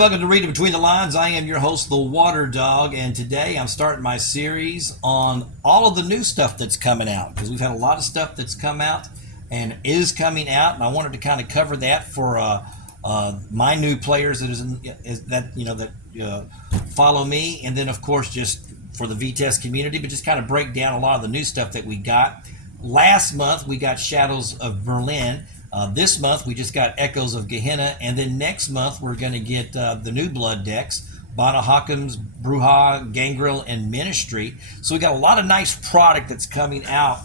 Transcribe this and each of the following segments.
welcome to Reading Between the Lines. I am your host, the Water Dog, and today I'm starting my series on all of the new stuff that's coming out, because we've had a lot of stuff that's come out and is coming out, and I wanted to kind of cover that for my new players that follow me, and then of course just for the VTES community, but just kind of break down a lot of the new stuff that we got. Last month we got Shadows of Berlin. This month we just got Echoes of Gehenna, and then next month we're going to get the New Blood decks, Bana Hakim's, Bruja, Gangrel, and Ministry. So we got a lot of nice product that's coming out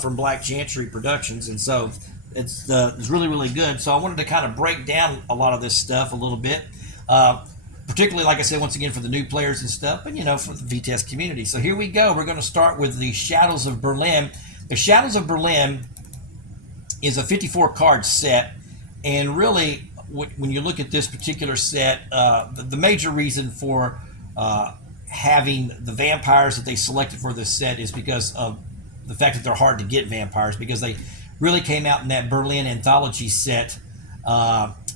from Black Chantry Productions, and so it's really, really good. So I wanted to kind of break down a lot of this stuff a little bit, particularly, like I said, once again, for the new players and stuff, but for the VTES community. So here we go. We're going to start with the Shadows of Berlin. The Shadows of Berlin is a 54 card set, and really when you look at this particular set, the major reason for having the vampires that they selected for this set is because of the fact that they're hard to get vampires, because they really came out in that Berlin anthology set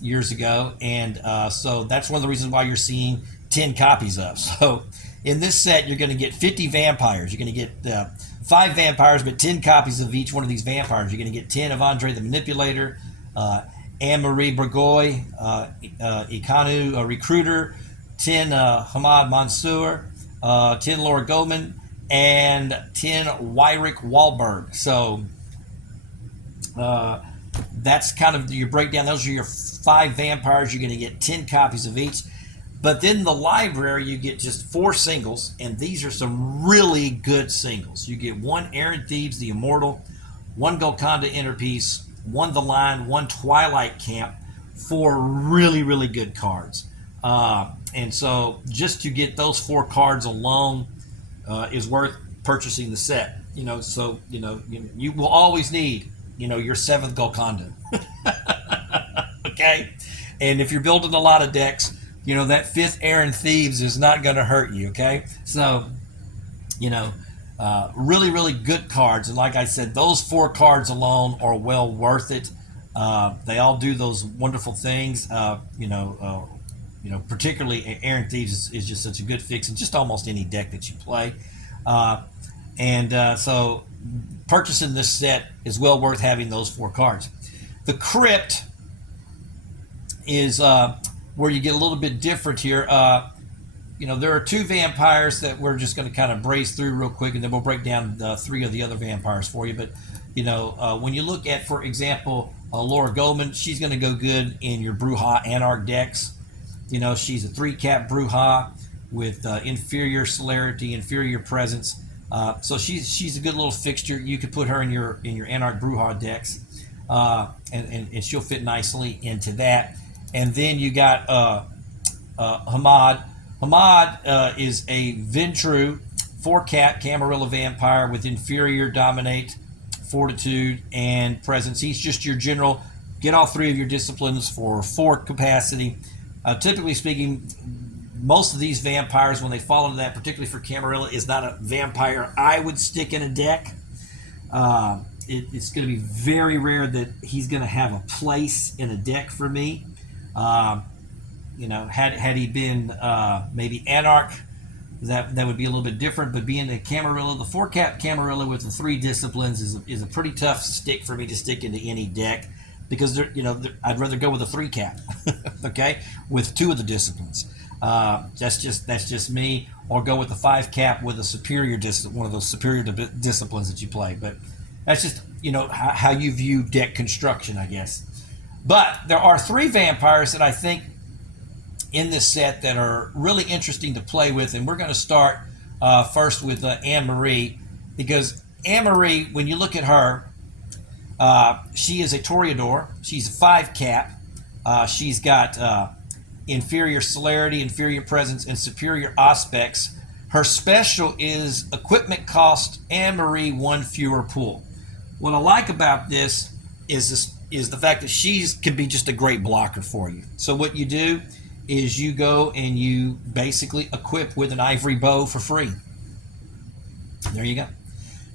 years ago, and so that's one of the reasons why you're seeing 10 copies of. So in this set you're going to get 50 vampires. You're going to get 5 vampires, but 10 copies of each one of these vampires. You're going to get 10 of Andre the Manipulator, AnneMarie Burgoy, Ikanu Recruiter, 10 Hamad Mansour, 10 Laura Goldman, and 10 Wyrick Wahlberg. So that's kind of your breakdown. Those are your 5 vampires. You're going to get 10 copies of each. But then the library, you get just 4 singles, and these are some really good singles. You get 1 Errant Thieves, the Immortal, 1 Golconda Interpiece, 1 The Line, 1 Twilight Camp, 4 really, really good cards. And so just to get those 4 cards alone is worth purchasing the set. So you will always need your 7th Golconda. Okay? And if you're building a lot of decks, that 5th Errant Thieves is not going to hurt you, okay? So, really, really good cards. And like I said, those 4 cards alone are well worth it. They all do those wonderful things. Particularly Errant Thieves is just such a good fix in just almost any deck that you play. So purchasing this set is well worth having those 4 cards. The Crypt is where you get a little bit different here. There are 2 vampires that we're just going to kind of braze through real quick, and then we'll break down 3 of the other vampires for you. But when you look at, for example, Laura Goldman, she's going to go good in your Bruja Anarch decks. She's a 3-cap Bruja with inferior celerity, inferior presence. So she's a good little fixture. You could put her in your Anarch Bruja decks, and she'll fit nicely into that. And then you got Hamad. Hamad is a Ventru 4-cap Camarilla vampire with inferior dominate, fortitude, and presence. He's just your general. Get all 3 of your disciplines for 4 capacity. Typically speaking, most of these vampires, when they fall into that, particularly for Camarilla, is not a vampire I would stick in a deck. It's going to be very rare that he's going to have a place in a deck for me. Had he been maybe Anarch, that would be a little bit different. But being a Camarilla, the 4-cap Camarilla with the 3 disciplines is a pretty tough stick for me to stick into any deck, because I'd rather go with a 3-cap, okay, with 2 of the disciplines. That's just me, or go with the 5-cap with a superior one of those superior disciplines that you play. But that's just how you view deck construction, I guess. But there are 3 vampires that I think in this set that are really interesting to play with, and we're going to start first with AnneMarie, because AnneMarie, when you look at her, she is a Toreador. She's a 5-cap. She's got inferior celerity, inferior presence, and superior aspects. Her special is equipment cost AnneMarie 1 fewer pool. What I like about this is the fact that she can be just a great blocker for you. So what you do is you go and you basically equip with an ivory bow for free. There you go.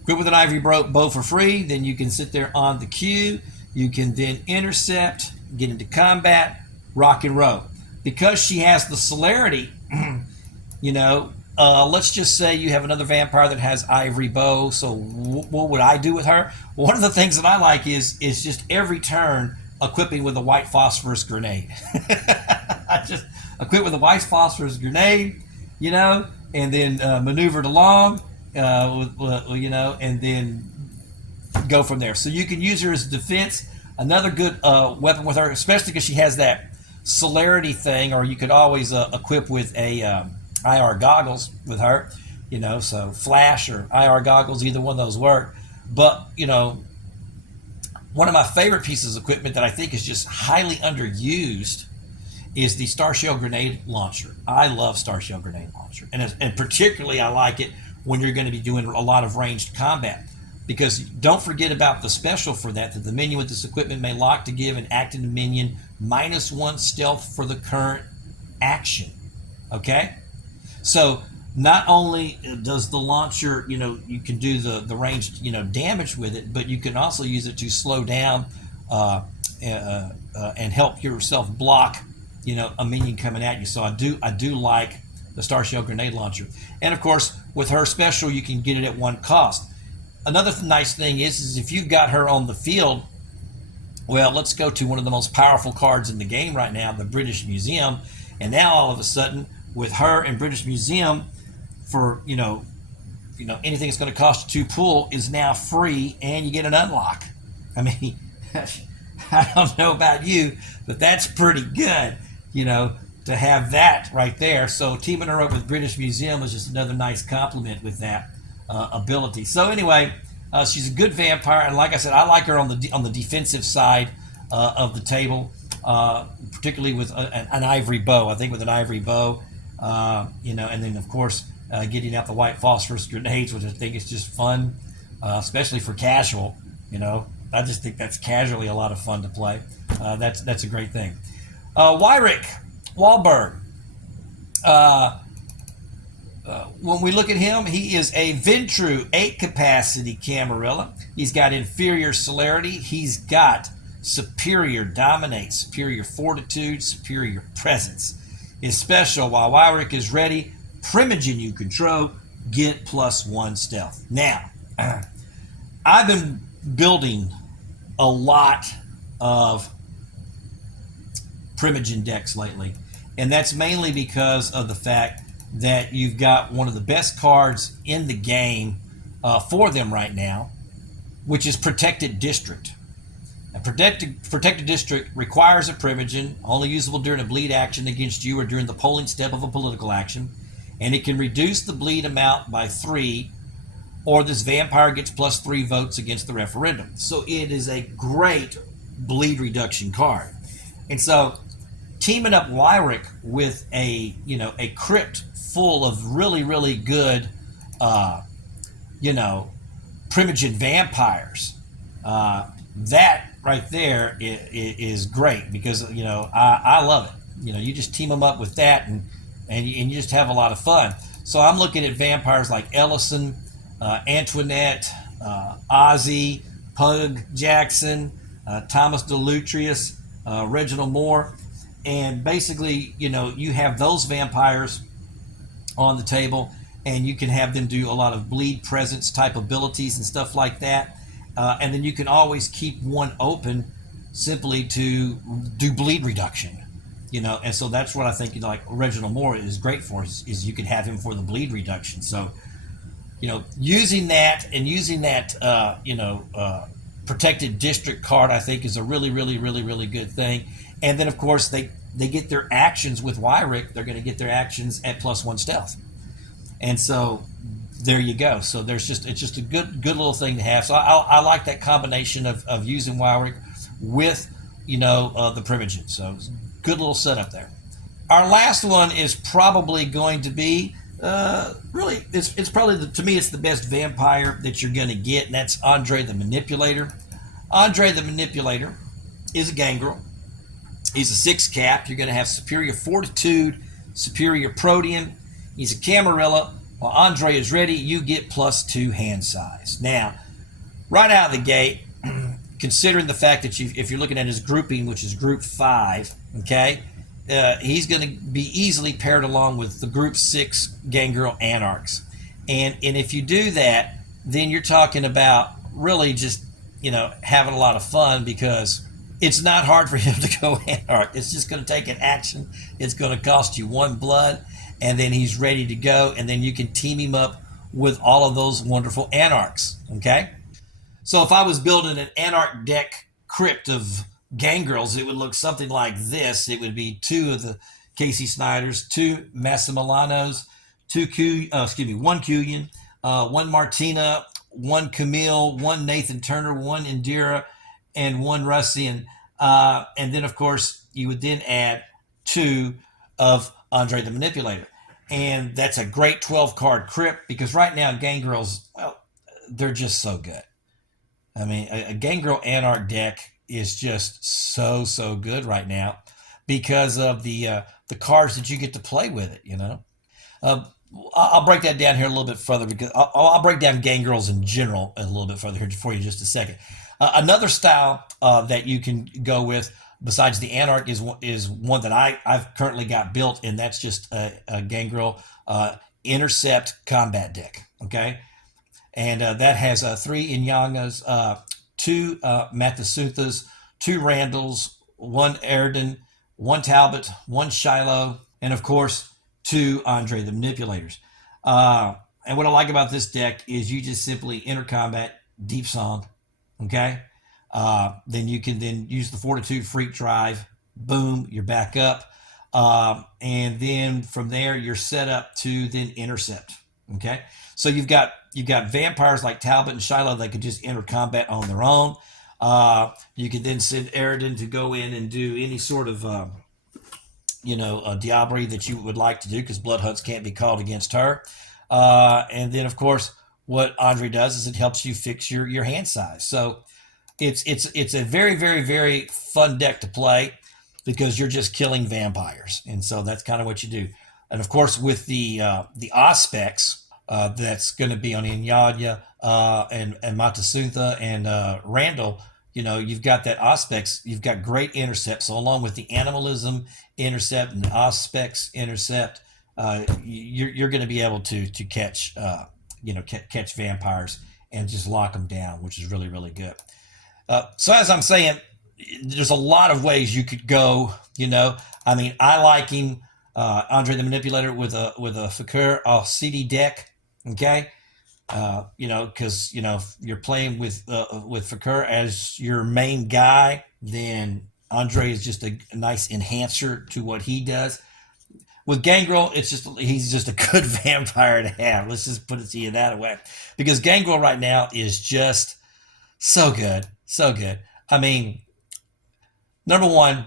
Equip with an ivory bow for free, then you can sit there on the queue. You can then intercept, get into combat, rock and roll. because she has the celerity, you know, let's just say you have another vampire that has ivory bow. So what would I do with her? One of the things that I like is just every turn equipping with a white phosphorus grenade. I just equip with a white phosphorus grenade, you know, and then maneuvered along, you know, and then go from there. So you can use her as defense. Another good weapon with her, especially because she has that celerity thing, or you could always equip with a IR goggles with her, you know, so flash or IR goggles, either one of those work. But, you know, one of my favorite pieces of equipment that I think is just highly underused is the Star Shell Grenade Launcher. I love Star Shell Grenade Launcher. And particularly I like it when you're going to be doing a lot of ranged combat. Because don't forget about the special for that the minion with this equipment may lock to give an active minion -1 stealth for the current action. Okay? So not only does the launcher, you know, you can do the ranged, you know, damage with it, but you can also use it to slow down and help yourself block, you know, a minion coming at you. So I do like the Star Shell Grenade Launcher. And of course, with her special, you can get it at one cost. Another nice thing is if you've got her on the field, well, let's go to one of the most powerful cards in the game right now, the British Museum. And now all of a sudden, with her and British Museum, for you know anything that's going to cost you 2 pull is now free, and you get an unlock. I mean, I don't know about you, but that's pretty good, you know, to have that right there. So teaming her up with British Museum is just another nice compliment with that ability. So anyway, she's a good vampire, and like I said, I like her on the defensive side of the table, particularly with an ivory bow. I think with an ivory bow, you know, and then of course getting out the white phosphorus grenades, which I think is just fun, especially for casual. You know, I just think that's casually a lot of fun to play. That's a great thing. Wyrick Wahlberg. When we look at him, he is a Ventru 8 capacity Camarilla. He's got inferior celerity. He's got superior dominate, superior fortitude, superior presence. His special, while Wyrick is ready, Primogen you control, get +1 stealth. Now, I've been building a lot of Primogen decks lately, and that's mainly because of the fact that you've got one of the best cards in the game for them right now, which is Protected District. A protected District requires a Primogen, only usable during a bleed action against you or during the polling step of a political action, and it can reduce the bleed amount by 3, or this vampire gets +3 votes against the referendum. So it is a great bleed reduction card. And so teaming up Wyrick with a crypt full of really, really good, Primogen vampires, that right there is great because, I love it. You just team them up with that and you just have a lot of fun. So I'm looking at vampires like Ellison, Antoinette, Ozzy, Pug Jackson, Thomas Delutrius, Reginald Moore. And basically, you have those vampires on the table, and you can have them do a lot of bleed presence type abilities and stuff like that. And then you can always keep one open simply to do bleed reduction, and so that's what I think like Reginald Moore is great for is you can have him for the bleed reduction. So, using that Protected District card, I think is a really, really, really, really good thing. And then, of course, they get their actions with Wyrick. They're going to get their actions at +1 stealth. And so there you go. So it's just a good little thing to have. So I like that combination of using Wyrick with, the Primogen. So it's a good little setup there. Our last one is probably going to be, it's probably, to me, it's the best vampire that you're going to get, and that's Andre the Manipulator. Andre the Manipulator is a gangrel. He's a 6 cap. You're going to have superior fortitude, superior protean. He's a Camarilla. While Andre is ready, you get +2 hand size. Now, right out of the gate, considering the fact that if you're looking at his grouping, which is group 5, okay, he's going to be easily paired along with the Group 6 Gangrel Anarchs. And if you do that, then you're talking about really just, having a lot of fun, because it's not hard for him to go Anarch. It's just going to take an action. It's going to cost you 1 blood, and then he's ready to go, and then you can team him up with all of those wonderful Anarchs, okay? So if I was building an Anarch deck Crypt of Gangrels, it would look something like this. It would be 2 of the Casey Snyders, 2 Massimilanos, 1 Cuyan, 1 Martina, 1 Camille, 1 Nathan Turner, 1 Indira, and 1 Russian. And then, of course, you would then add 2 of Andre the Manipulator. And that's a great 12-card Crypt, because right now Gangrels, well, they're just so good. I mean, a Gangrel Anarch deck is just so good right now because of the cards that you get to play with it. I'll break that down here a little bit further, because I'll break down Gangrels in general a little bit further here for you in just a second. Another style that you can go with besides the Anarch is one that I've currently got built, and that's just a Gangrel Intercept combat deck. Okay. And that has 3 Inyangas, 2 Matasuthas, 2 Randalls, 1 Erden, 1 Talbot, 1 Shiloh, and of course 2 Andre the Manipulators. And what I like about this deck is you just simply enter combat, Deep Song, okay? Then you can then use the Fortitude Freak Drive, boom, you're back up. And then from there you're set up to then intercept, okay? So you've got vampires like Talbot and Shiloh that could just enter combat on their own. You could then send Eridan to go in and do any sort of a diablerie that you would like to do, because blood hunts can't be called against her. And then, of course, what Andre does is it helps you fix your hand size. So it's a very, very, very fun deck to play, because you're just killing vampires. And so that's kind of what you do. And, of course, with the Auspex, that's going to be on Inyanya and Matasuntha and Randall. You've got that Auspex. You've got great intercept. So along with the Animalism intercept and the Auspex intercept, you're going to be able to catch catch vampires and just lock them down, which is really, really good. So as I'm saying, there's a lot of ways you could go. I mean, I like him, Andre the Manipulator, with a Fakir CD deck. Okay, because if you're playing with Fakir as your main guy, then Andre is just a nice enhancer to what he does. With Gangrel, he's just a good vampire to have. Let's just put it to you that way, because Gangrel right now is just so good, so good. I mean, number one,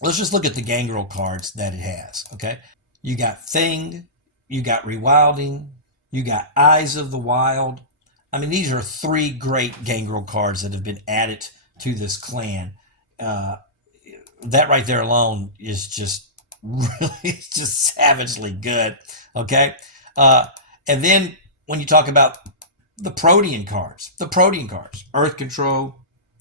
let's just look at the Gangrel cards that it has. Okay, you got Thing, you got Rewilding, you got Eyes of the Wild. I mean, these are 3 great Gangrel cards that have been added to this clan. That right there alone is just really just savagely good. Okay. And then when you talk about the Protean cards, Earth Control,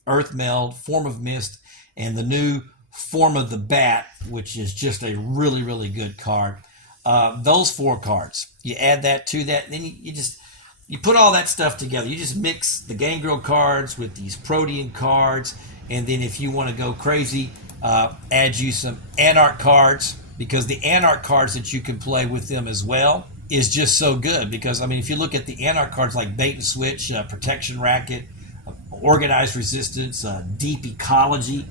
Earth Meld, Form of Mist, and the new Form of the Bat, which is just a really, really good card. Those 4 cards, you add that to that, and then you put all that stuff together. You just mix the Gangrel cards with these Protean cards, and then if you want to go crazy, add you some Anarch cards, because the Anarch cards that you can play with them as well is just so good. Because, I mean, if you look at the Anarch cards like Bait and Switch, Protection Racket, Organized Resistance, Deep Ecology,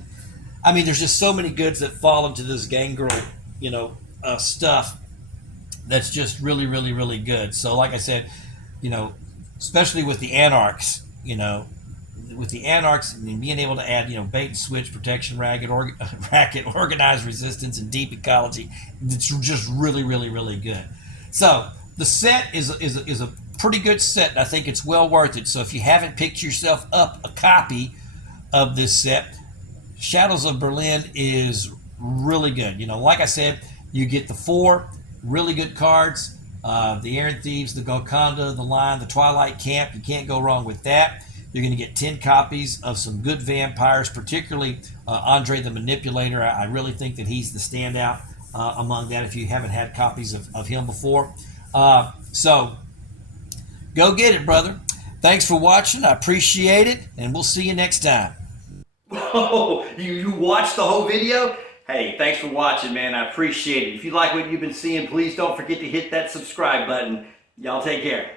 I mean, there's just so many goods that fall into this Gangrel, stuff that's just really, really, really good. So like I said, especially with the Anarchs, and being able to add, Bait and Switch, Protection Racket, Organized Resistance, and Deep Ecology, it's just really, really, really good. So the set is a pretty good set, and I think it's well worth it. So if you haven't picked yourself up a copy of this set, Shadows of Berlin is really good. Like I said, you get the 4 really good cards, the Iron Thieves, the Golconda, the Lion, the Twilight Camp. You can't go wrong with that. You're going to get 10 copies of some good vampires, particularly Andre the Manipulator. I really think that he's the standout among that if you haven't had copies of him before. So go get it, brother. Thanks for watching. I appreciate it, and we'll see you next time. Oh, you watched the whole video? Hey, thanks for watching, man. I appreciate it. If you like what you've been seeing, please don't forget to hit that subscribe button. Y'all take care.